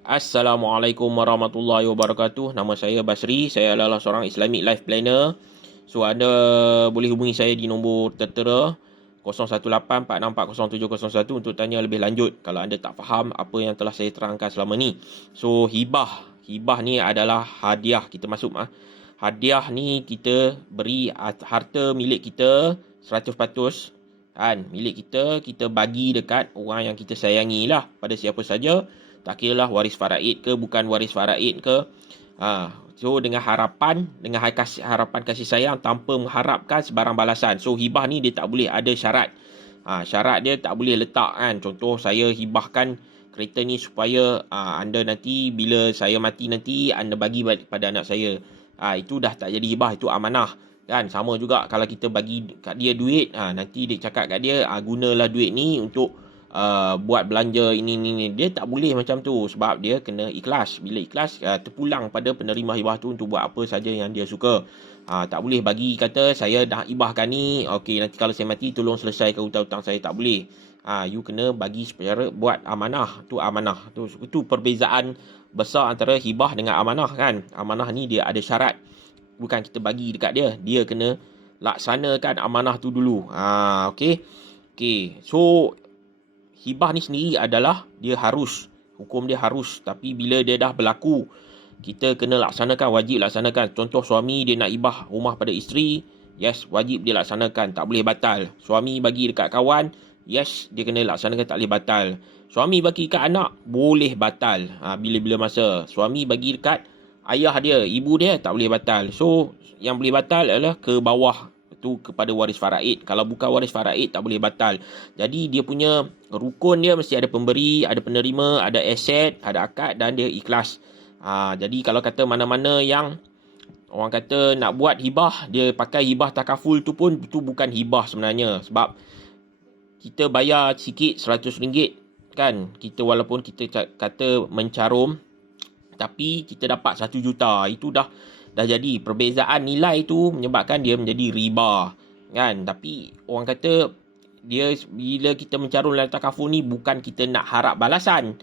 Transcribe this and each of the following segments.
Assalamualaikum warahmatullahi wabarakatuh. Nama saya Basri. Saya adalah seorang Islamic Life Planner. So, anda boleh hubungi saya di nombor tertera 0184640701 untuk tanya lebih lanjut kalau anda tak faham apa yang telah saya terangkan selama ni. So, hibah. Hibah ni adalah hadiah. Kita masuk hadiah ni kita beri harta milik kita 100%, kan, milik kita, kita bagi dekat orang yang kita sayangi lah, pada siapa saja, tak kira lah waris faraid ke bukan waris faraid ke. So dengan harapan, dengan harapan kasih sayang tanpa mengharapkan sebarang balasan. So hibah ni dia tak boleh ada syarat. Syarat dia tak boleh letak, kan. Contoh, saya hibahkan kereta ni supaya anda nanti bila saya mati nanti anda bagi balik pada anak saya. Itu dah tak jadi hibah, itu amanah, kan. Sama juga kalau kita bagi kat dia duit, nanti dia cakap kat dia, gunalah duit ni untuk buat belanja ini. Dia tak boleh macam tu, sebab dia kena ikhlas. Bila ikhlas, terpulang pada penerima hibah tu untuk buat apa saja yang dia suka. Tak boleh bagi kata saya dah hibahkan ni, okey, nanti kalau saya mati tolong selesaikan hutang-hutang saya. Tak boleh. You kena bagi secara buat amanah. Tu amanah. Itu perbezaan besar antara hibah dengan amanah, kan. Amanah ni dia ada syarat. Bukan kita bagi dekat dia, dia kena laksanakan amanah tu dulu. Okey. So hibah ni sendiri adalah dia harus, hukum dia harus. Tapi bila dia dah berlaku, kita kena laksanakan, wajib laksanakan. Contoh, suami dia nak hibah rumah pada isteri, yes, wajib dia laksanakan, tak boleh batal. Suami bagi dekat kawan, yes, dia kena laksanakan, tak boleh batal. Suami bagi dekat anak, boleh batal bila-bila masa. Suami bagi dekat ayah dia, ibu dia, tak boleh batal. So yang boleh batal adalah ke bawah tu, kepada waris faraid. Kalau bukan waris faraid, tak boleh batal. Jadi dia punya rukun dia mesti ada pemberi, ada penerima, ada aset, ada akad, dan dia ikhlas. Jadi kalau kata mana-mana yang orang kata nak buat hibah, dia pakai hibah takaful tu pun, tu bukan hibah sebenarnya. Sebab kita bayar sikit RM100, kan. Kita walaupun kita kata mencarum, tapi kita dapat 1 juta. Itu dah jadi. Perbezaan nilai tu menyebabkan dia menjadi riba, kan. Tapi orang kata dia, bila kita mencarum dalam takaful ni, bukan kita nak harap balasan.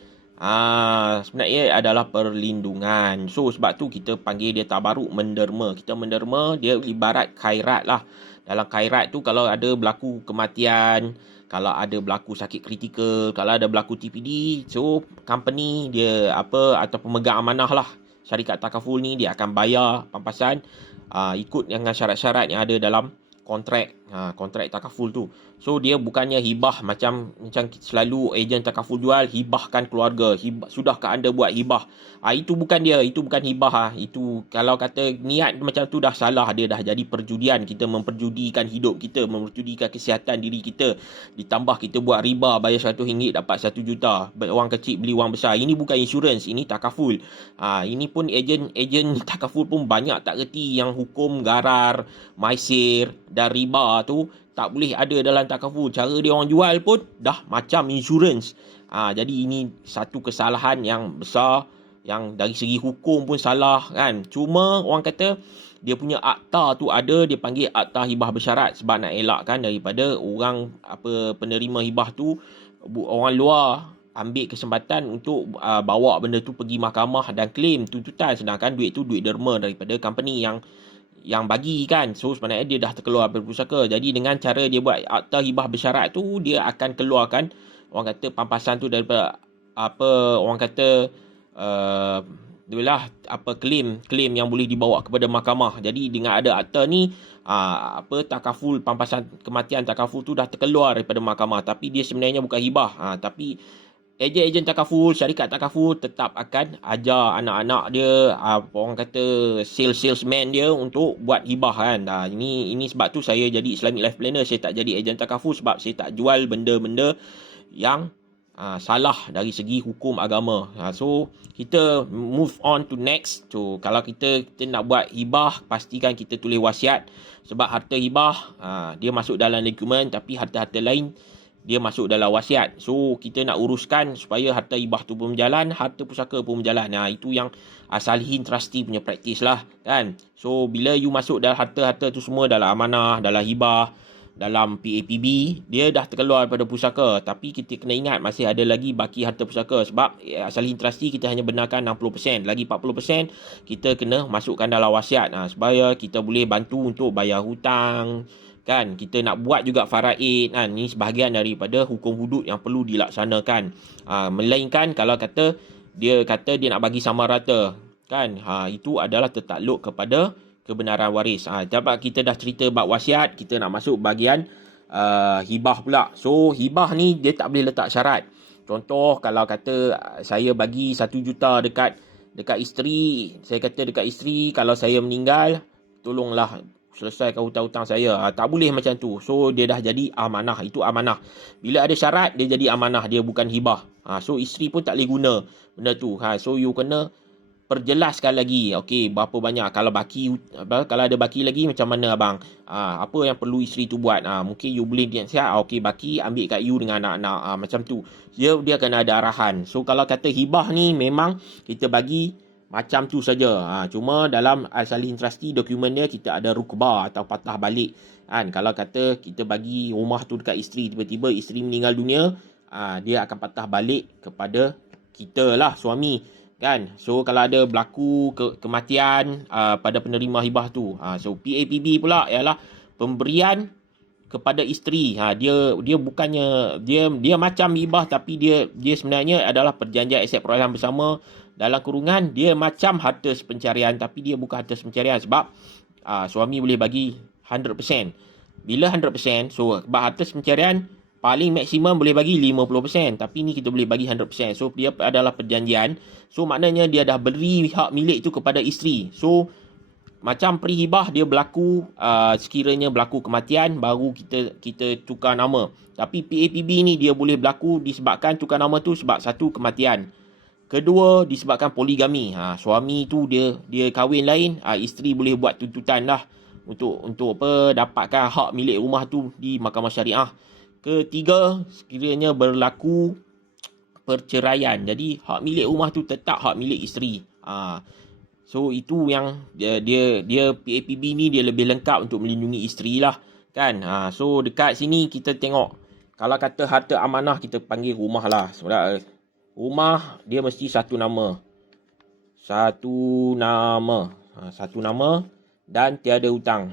Sebenarnya adalah perlindungan. So sebab tu kita panggil dia tabaruk, menderma. Kita menderma, dia ibarat khairat lah. Dalam khairat tu, kalau ada berlaku kematian, kalau ada berlaku sakit kritikal, kalau ada berlaku TPD, so company dia atau pemegang amanah lah, syarikat takaful ni, dia akan bayar pampasan ikut dengan syarat-syarat yang ada dalam kontrak takaful tu. So dia bukannya hibah macam selalu ejen takaful jual, hibahkan keluarga, sudahkah anda buat hibah. Itu bukan dia, itu bukan hibah. Itu kalau kata niat macam tu dah salah, dia dah jadi perjudian. Kita memperjudikan hidup kita, memperjudikan kesihatan diri kita. Ditambah kita buat riba, bayar RM100 dapat 1 juta. Orang kecil beli orang besar. Ini bukan insurans, ini takaful. Ini pun ejen takaful pun banyak tak reti yang hukum garar, maisir dan riba tu tak boleh ada dalam takaful. Cara dia orang jual pun dah macam insurans. Jadi ini satu kesalahan yang besar, yang dari segi hukum pun salah, kan. Cuma orang kata dia punya akta tu ada, dia panggil akta hibah bersyarat, sebab nak elakkan daripada orang penerima hibah tu, orang luar ambil kesempatan untuk bawa benda tu pergi mahkamah dan claim tuntutan, sedangkan duit tu duit derma daripada company yang bagi, kan. So sebenarnya dia dah terkeluar dari pusaka. Jadi dengan cara dia buat akta hibah bersyarat tu, dia akan keluarkan orang kata pampasan tu daripada orang kata claim yang boleh dibawa kepada mahkamah. Jadi dengan ada akta ni, takaful, pampasan kematian takaful tu dah terkeluar daripada mahkamah. Tapi dia sebenarnya bukan hibah. Tapi ejen-ejen takaful, syarikat takaful tetap akan ajar anak-anak dia, orang kata salesman dia, untuk buat hibah, kan. Ini sebab tu saya jadi Islamic Life Planner. Saya tak jadi ejen takaful sebab saya tak jual benda-benda yang salah dari segi hukum agama. So kita move on to next. So kalau kita nak buat hibah, pastikan kita tulis wasiat. Sebab harta hibah dia masuk dalam dokumen, tapi harta-harta lain dia masuk dalam wasiat. So kita nak uruskan supaya harta hibah tu pun berjalan, harta pusaka pun berjalan. Itu yang Salihin Trustee punya praktis lah, kan. So bila you masuk dalam harta-harta tu semua dalam amanah, dalam hibah, dalam PAPB, dia dah terkeluar daripada pusaka, tapi kita kena ingat masih ada lagi baki harta pusaka, sebab salihin trustee kita hanya benarkan 60%, lagi 40% kita kena masukkan dalam wasiat, supaya kita boleh bantu untuk bayar hutang kan. Kita nak buat juga faraid kan, ni sebahagian daripada hukum hudud yang perlu dilaksanakan. Melainkan kalau dia kata dia nak bagi sama rata kan, itu adalah tertakluk kepada kebenaran waris. Sebab kita dah cerita bab wasiat, kita nak masuk bahagian hibah pula. So hibah ni dia tak boleh letak syarat. Contoh kalau kata saya bagi 1 juta dekat isteri, saya kata dekat isteri, kalau saya meninggal tolonglah selesaikan hutang-hutang saya. Tak boleh macam tu. So dia dah jadi amanah, itu amanah. Bila ada syarat dia jadi amanah, dia bukan hibah. So isteri pun tak boleh guna benda tu. So you kena perjelaskan lagi, okey berapa banyak, kalau ada baki lagi macam mana abang, apa yang perlu isteri tu buat, mungkin you boleh siap, okey baki ambil kat you dengan anak-anak, macam tu dia kena ada arahan. So kalau kata hibah ni memang kita bagi macam tu saja, cuma dalam al-salihin trustee dokumen dia kita ada rukbah atau patah balik kan. Kalau kata kita bagi rumah tu dekat isteri, tiba-tiba isteri meninggal dunia, dia akan patah balik kepada kita lah, suami kan. So kalau ada berlaku kematian pada penerima hibah tu, so PAPB pula ialah pemberian kepada isteri. Dia bukannya dia macam hibah, tapi dia sebenarnya adalah perjanjian aset perolehan bersama, dalam kurungan dia macam harta sepencarian, tapi dia bukan harta sepencarian sebab suami boleh bagi 100%. Bila 100%, so sebab harta sepencarian paling maksimum boleh bagi 50%, tapi ni kita boleh bagi 100%. So dia adalah perjanjian. So maknanya dia dah beri hak milik tu kepada isteri. So macam perhibah dia berlaku sekiranya berlaku kematian, baru kita tukar nama. Tapi PAPB ni dia boleh berlaku disebabkan tukar nama tu sebab satu, kematian. Kedua, disebabkan poligami. Suami tu dia kahwin lain, isteri boleh buat tuntutan lah untuk dapatkan hak milik rumah tu di mahkamah syariah. Ketiga, sekiranya berlaku perceraian, jadi hak milik rumah tu tetap hak milik isteri. So itu yang dia PAPB ni dia lebih lengkap untuk melindungi isteri lah kan. So dekat sini kita tengok, kalau kata harta amanah kita panggil rumah lah. Sebab rumah dia mesti satu nama dan tiada hutang.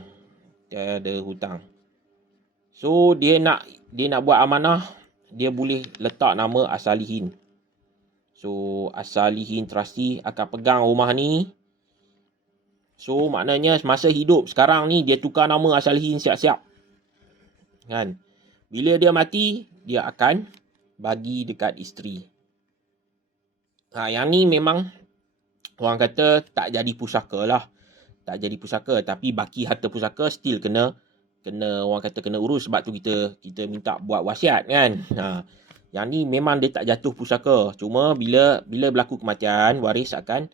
So dia nak buat amanah, dia boleh letak nama as-salihin. So as-salihin trustee akan pegang rumah ni. So maknanya masa hidup sekarang ni dia tukar nama as-salihin siap-siap kan. Bila dia mati, dia akan bagi dekat isteri. Yang ni memang orang kata tak jadi pusaka lah. Tak jadi pusaka, tapi baki harta pusaka still kena orang kata kena urus. Sebab tu kita minta buat wasiat kan. Yang ni memang dia tak jatuh pusaka. Cuma bila berlaku kematian, waris akan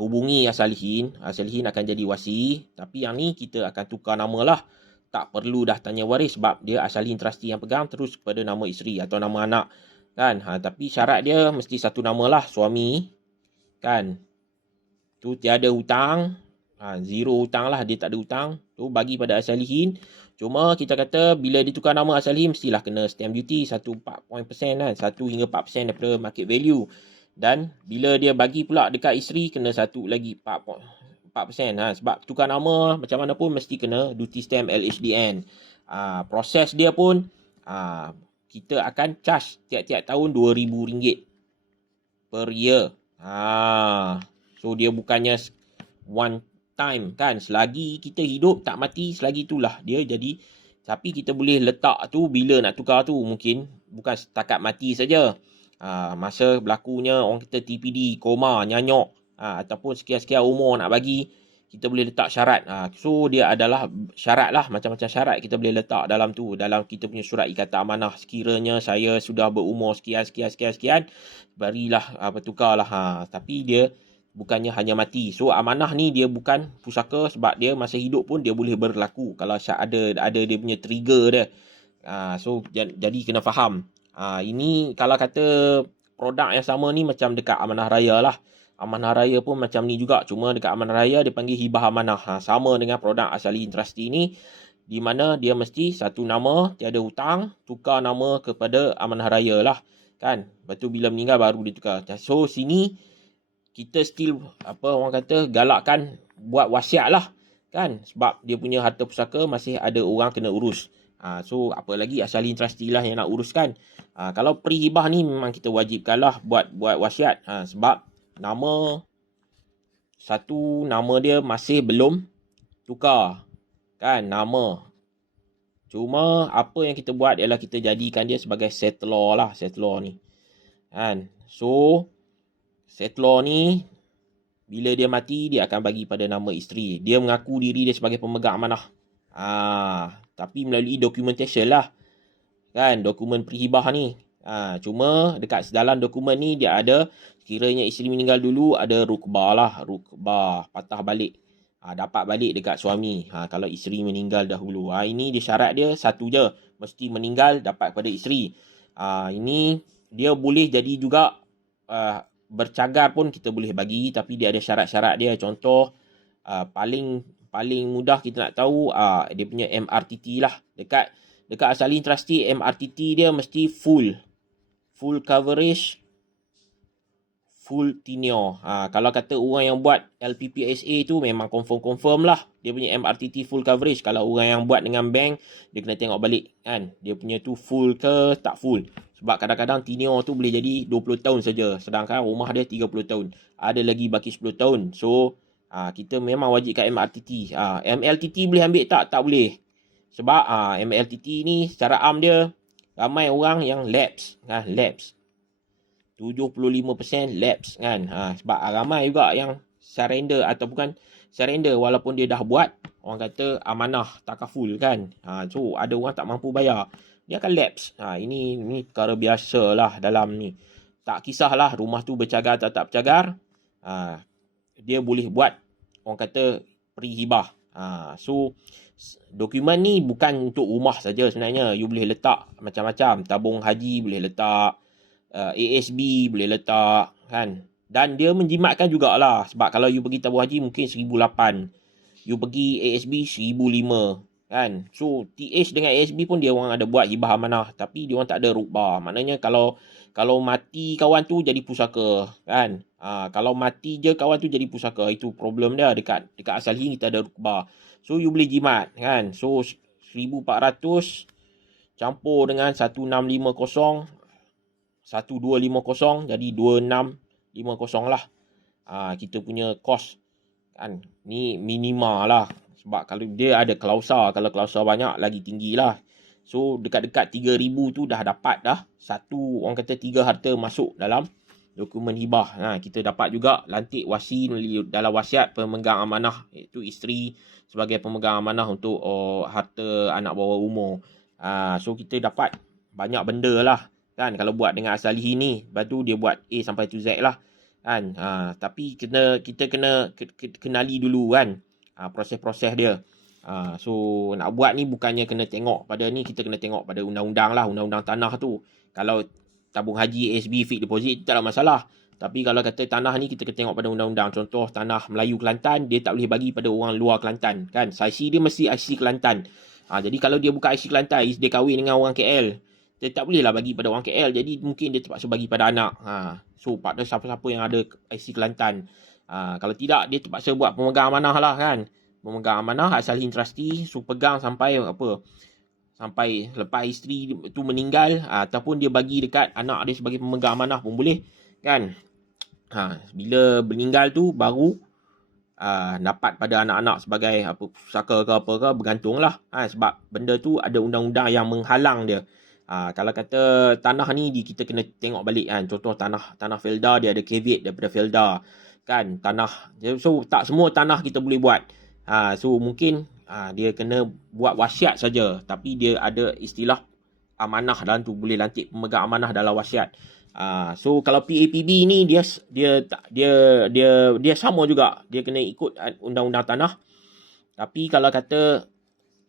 hubungi as-salihin. As-salihin akan jadi wasi. Tapi yang ni kita akan tukar nama lah. Tak perlu dah tanya waris sebab dia as-salihin trustee yang pegang terus kepada nama isteri atau nama anak kan. Tapi syarat dia mesti satu nama lah, suami kan. Tu tiada hutang. Zero hutang lah, dia tak ada hutang. Tu bagi pada as-salihin. Cuma kita kata bila ditukar nama as-salihin mestilah kena stamp duty 1% kan, 1 hingga 4% daripada market value. Dan bila dia bagi pula dekat isteri kena satu lagi 4%. Sebab tukar nama macam mana pun mesti kena duty stamp LHDN. Proses dia pun kita akan charge tiap-tiap tahun RM2,000 per year. So dia bukannya one time kan, selagi kita hidup tak mati, selagi itulah dia jadi. Tapi kita boleh letak tu bila nak tukar tu, mungkin bukan setakat mati saja. Masa berlakunya orang kita TPD, koma, nyanyok, ataupun sekian-sekian umur nak bagi, kita boleh letak syarat. So dia adalah syarat lah, macam-macam syarat kita boleh letak dalam tu, dalam kita punya surat ikatan amanah. Sekiranya saya sudah berumur sekian, barilah tukarlah. Tapi dia bukannya hanya mati. So amanah ni dia bukan pusaka sebab dia masa hidup pun dia boleh berlaku kalau ada dia punya trigger dia. So jadi kena faham. Ini kalau kata produk yang sama ni macam dekat amanah raya lah. Amanah raya pun macam ni juga, cuma dekat amanah raya dia panggil hibah amanah. Sama dengan produk as-salihin trustee ni, di mana dia mesti satu nama tiada hutang, tukar nama kepada amanah raya lah, kan. Lepas tu bila meninggal baru dia tukar. So sini kita still orang kata galakkan buat wasiat lah, kan, sebab dia punya harta pusaka masih ada orang kena urus. So apa lagi asalin trustee lah yang nak uruskan. Kalau prihibah ni memang kita wajibkan lah buat wasiat, sebab nama dia masih belum tukar, kan, nama. Cuma apa yang kita buat ialah kita jadikan dia sebagai settlor lah, settlor ni, kan. So settlor ni bila dia mati dia akan bagi pada nama isteri. Dia mengaku diri dia sebagai pemegang amanah. Tapi melalui documentation lah, kan, dokumen prihibah ni. Cuma dekat dalam dokumen ni dia ada sekiranya isteri meninggal dulu ada rukbah lah, rukbah patah balik. Dapat balik dekat suami kalau isteri meninggal dahulu. Ini dia syarat dia satu je, mesti meninggal dapat pada isteri. Ini dia boleh jadi juga bercagar pun kita boleh bagi, tapi dia ada syarat-syarat dia. Contoh paling mudah kita nak tahu dia punya MRTT lah. Dekat asalin trustee MRTT dia mesti full coverage, full tenure. Kalau kata orang yang buat LPPSA tu memang confirm lah dia punya MRTT full coverage. Kalau orang yang buat dengan bank, dia kena tengok balik, kan, dia punya tu full ke tak full. Sebab kadang-kadang tenure tu boleh jadi 20 tahun saja, sedangkan rumah dia 30 tahun. Ada lagi baki 10 tahun. So kita memang wajibkan MRTT. MLTT boleh ambil tak? Tak boleh. Sebab MLTT ni secara am dia ramai orang yang lapse, kan, lapse. 75% lapse, kan. Sebab ramai juga yang surrender atau bukan surrender walaupun dia dah buat orang kata amanah takaful, kan. So ada orang tak mampu bayar, dia akan lapse. Ini perkara biasa lah dalam ni. Tak kisahlah rumah tu bercagar atau tak bercagar, dia boleh buat orang kata prihibah. So dokumen ni bukan untuk rumah saja sebenarnya. You boleh letak macam-macam. Tabung haji boleh letak, ASB boleh letak, kan. Dan dia menjimatkan jugalah. Sebab kalau you pergi tabung haji mungkin 1,800. You pergi ASB 1,500, kan. So TH dengan ASB pun dia orang ada buat hibah amanah, tapi dia orang tak ada rukbah. Maknanya kalau mati kawan tu jadi pusaka, kan. Kalau mati je kawan tu jadi pusaka, itu problem dia. Dekat asalihin kita ada rukbah. So you boleh jimat, kan. So 1,400 campur dengan 1,650, 1,250 jadi 2,650 lah. Kita punya kos, kan. Ni minima lah. Sebab kalau dia ada klausa, kalau klausa banyak lagi tinggi lah. So dekat-dekat 3,000 tu dah dapat dah satu orang kata 3 harta masuk dalam dokumen hibah. Kita dapat juga lantik wasi dalam wasiat pemegang amanah, iaitu isteri sebagai pemegang amanah untuk harta anak bawah umur. So kita dapat banyak benda lah, kan, kalau buat dengan asalihin ni. Lepas tu dia buat A sampai to Z lah, kan. Tapi kita kena kenali dulu, kan, proses-proses dia. So nak buat ni bukannya kena tengok pada ni, kita kena tengok pada undang-undang lah, undang-undang tanah tu. Kalau tabung haji, ASB, fixed deposit tak ada masalah. Tapi kalau kata tanah ni kita kena tengok pada undang-undang. Contoh tanah Melayu Kelantan, dia tak boleh bagi pada orang luar Kelantan, kan. IC dia mesti IC Kelantan. Jadi kalau dia buka IC Kelantan, dia kahwin dengan orang KL, dia tak boleh lah bagi pada orang KL. Jadi mungkin dia terpaksa bagi pada anak. So pada siapa-siapa yang ada IC Kelantan. Kalau tidak, dia terpaksa buat pemegang amanah lah, kan. Pemegang amanah asalihin trustee. So pegang sampai sampai lepas isteri tu meninggal, ataupun dia bagi dekat anak dia sebagai pemegang amanah pun boleh, kan. Bila meninggal tu baru dapat pada anak-anak sebagai pusaka ke apa ke, bergantung lah. Sebab benda tu ada undang-undang yang menghalang dia. Kalau kata tanah ni kita kena tengok balik, kan. Contoh tanah Felda, dia ada caveat daripada Felda, kan. Tanah, so tak semua tanah kita boleh buat. So mungkin dia kena buat wasiat saja, tapi dia ada istilah amanah dalam tu, boleh lantik pemegang amanah dalam wasiat. So kalau PAPB ni dia sama juga, dia kena ikut undang-undang tanah. Tapi kalau kata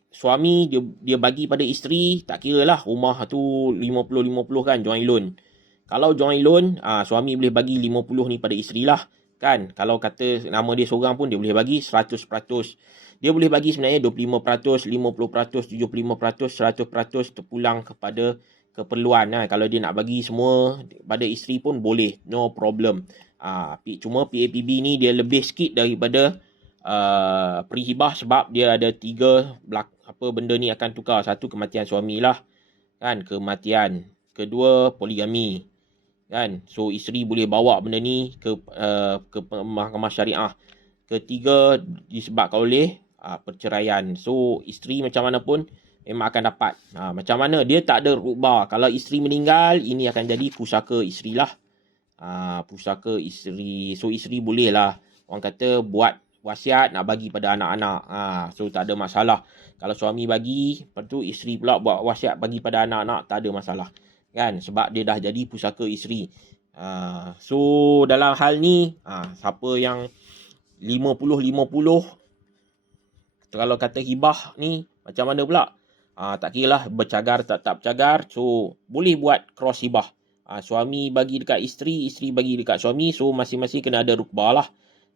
suami dia bagi pada isteri, tak kira lah rumah tu 50-50, kan, joint loan. Kalau joint loan, suami boleh bagi 50 ni pada isteri lah. kan. Kalau kata nama dia seorang pun dia boleh bagi 100%. Dia boleh bagi sebenarnya 25%, 50%, 75%, 100% terpulang kepada keperluan. Kalau dia nak bagi semua pada isteri pun boleh, no problem. Cuma PAPB ni dia lebih sikit daripada perihibah sebab dia ada 3 benda ni akan tukar. Satu, kematian suami lah, kan, kematian. Kedua, poligami, kan. So isteri boleh bawa benda ni ke mahkamah syariah. Ketiga, disebabkan oleh perceraian. So isteri macam mana pun memang akan dapat. Macam mana dia tak ada rukbah. Kalau isteri meninggal, ini akan jadi pusaka isteri lah. Pusaka isteri. So isteri boleh lah, orang kata, buat wasiat nak bagi pada anak-anak. So tak ada masalah. Kalau suami bagi, lepas tu isteri pula buat wasiat bagi pada anak-anak, tak ada masalah, kan, sebab dia dah jadi pusaka isteri. So dalam hal ni, siapa yang 50-50, kalau kata hibah ni macam mana pula? Tak kira lah bercagar tak bercagar. So boleh buat cross hibah. Suami bagi dekat isteri, isteri bagi dekat suami. So masing-masing kena ada rukbah lah,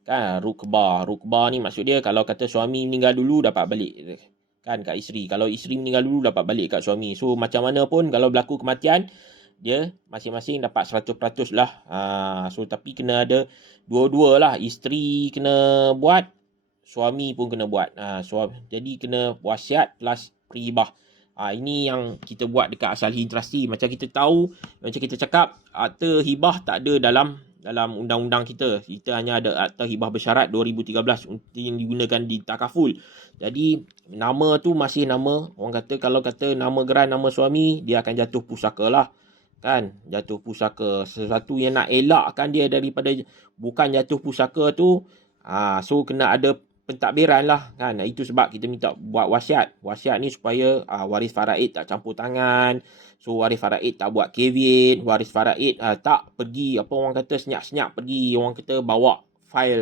kan. Rukbah ni maksud dia kalau kata suami meninggal dulu dapat balik, kan, kat isteri. Kalau isteri meninggal dulu dapat balik kat suami. So macam mana pun kalau berlaku kematian, dia masing-masing dapat 100% lah. So tapi kena ada dua-dua lah. Isteri kena buat, suami pun kena buat. Jadi kena wasiat plus peribah. Ini yang kita buat dekat Asalihin Trustee. Macam kita tahu, macam kita cakap, akta hibah tak ada dalam undang-undang kita. Kita hanya ada akta hibah bersyarat 2013 yang digunakan di takaful. Jadi nama tu masih nama, orang kata, kalau kata nama geran nama suami, dia akan jatuh pusaka lah, kan. Jatuh pusaka. Sesuatu yang nak elakkan dia daripada bukan jatuh pusaka tu, so kena ada pentadbiran lah, kan. Itu sebab kita minta buat wasiat. Wasiat ni supaya waris faraid tak campur tangan. So waris faraid tak buat kevin. Waris faraid tak pergi, orang kata, senyap-senyap pergi, orang kata, bawa fail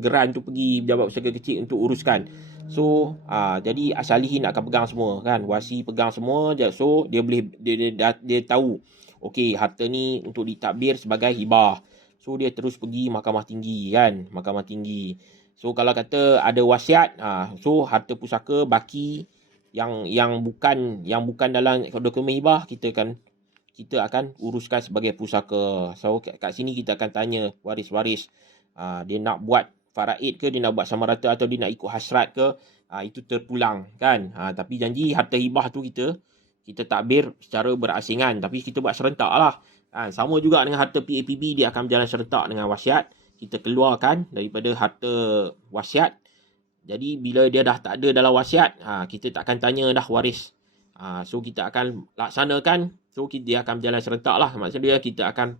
geran tu pergi pejabat usaha kecil untuk uruskan. So jadi Asalihin akan pegang semua, kan. Wasi pegang semua. So dia boleh dia tahu, okey, harta ni untuk ditadbir sebagai hibah. So dia terus pergi mahkamah tinggi, kan. Mahkamah tinggi. So kalau kata ada wasiat, so harta pusaka baki yang bukan dalam dokumen hibah, kita akan uruskan sebagai pusaka. So kat sini kita akan tanya waris-waris, dia nak buat faraid ke, dia nak buat sama rata, atau dia nak ikut hasrat ke, itu terpulang, kan. Tapi janji harta hibah tu kita takbir secara berasingan, tapi kita buat serentak lah. Sama juga dengan harta PAPB, dia akan berjalan serentak dengan wasiat. Kita keluarkan daripada harta wasiat. Jadi bila dia dah tak ada dalam wasiat, kita tak akan tanya dah waris. So kita akan laksanakan. So dia akan berjalan serentak lah. Maksudnya kita akan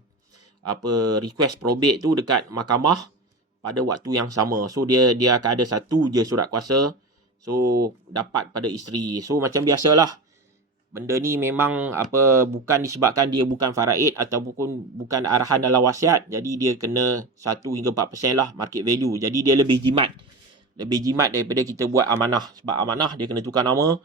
request probate tu dekat mahkamah pada waktu yang sama. So dia akan ada satu je surat kuasa. So dapat pada isteri. So macam biasalah, benda ni memang bukan disebabkan dia bukan faraid ataupun bukan arahan dalam wasiat, jadi dia kena 1 hingga 4% lah market value. Jadi dia lebih jimat daripada kita buat amanah. Sebab amanah dia kena tukar nama,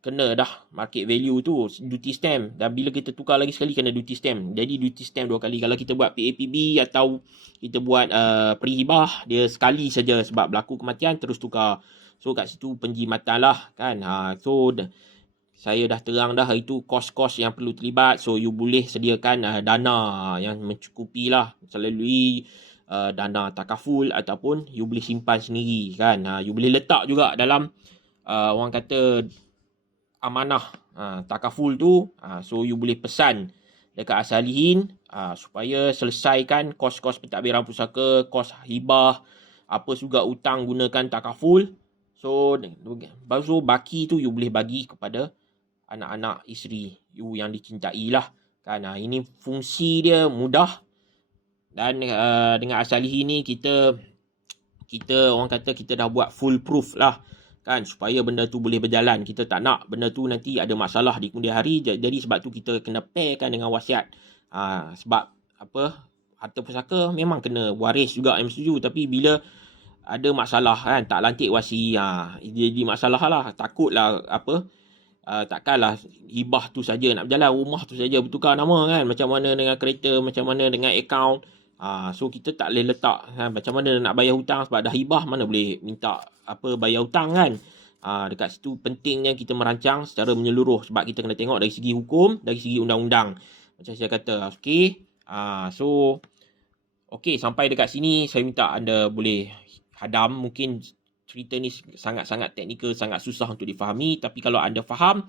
kena dah market value tu, duty stamp, dan bila kita tukar lagi sekali kena duty stamp. Jadi duty stamp 2 kali. Kalau kita buat PAPB atau kita buat perihibah, dia sekali saja sebab berlaku kematian terus tukar. So kat situ penjimatan lah, kan. So saya dah terang dah itu kos-kos yang perlu terlibat. So you boleh sediakan dana yang mencukupi lah, melalui dana takaful, ataupun you boleh simpan sendiri, kan. You boleh letak juga dalam orang kata amanah takaful tu. So you boleh pesan dekat Asalihin supaya selesaikan kos-kos pentadbiran pusaka, kos hibah, apa juga utang gunakan takaful. So baki tu you boleh bagi kepada anak-anak isteri you yang dicintai lah, kan. Ini fungsi dia mudah. Dan dengan Asalihin ni kita orang kata kita dah buat full proof lah, kan, supaya benda tu boleh berjalan. Kita tak nak benda tu nanti ada masalah di kemudian hari. Jadi sebab tu kita kena pairkan dengan wasiat. Sebab harta pusaka memang kena waris juga yang setuju, tapi bila ada masalah, kan, tak lantik wasi, jadi masalah lah. Takutlah takkanlah hibah tu saja nak berjalan, rumah tu saja bertukar nama, kan. Macam mana dengan kereta, macam mana dengan akaun. So kita tak boleh letak macam mana nak bayar hutang sebab dah hibah, mana boleh minta bayar hutang kan. Dekat situ pentingnya kita merancang secara menyeluruh sebab kita kena tengok dari segi hukum, dari segi undang-undang. Macam saya kata, okey. So okey, sampai dekat sini saya minta anda boleh hadam. Mungkin cerita ni sangat-sangat teknikal, sangat susah untuk difahami, tapi kalau anda faham,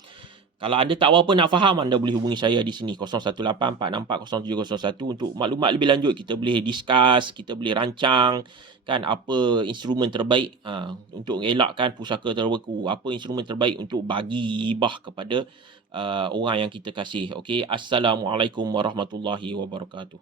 kalau anda tak apa nak faham, anda boleh hubungi saya di sini 0184640701 untuk maklumat lebih lanjut. Kita boleh discuss, kita boleh rancang kan apa instrumen terbaik untuk elakkan pusaka terbeku, apa instrumen terbaik untuk bagi hibah kepada orang yang kita kasih. Okey, assalamualaikum warahmatullahi wabarakatuh.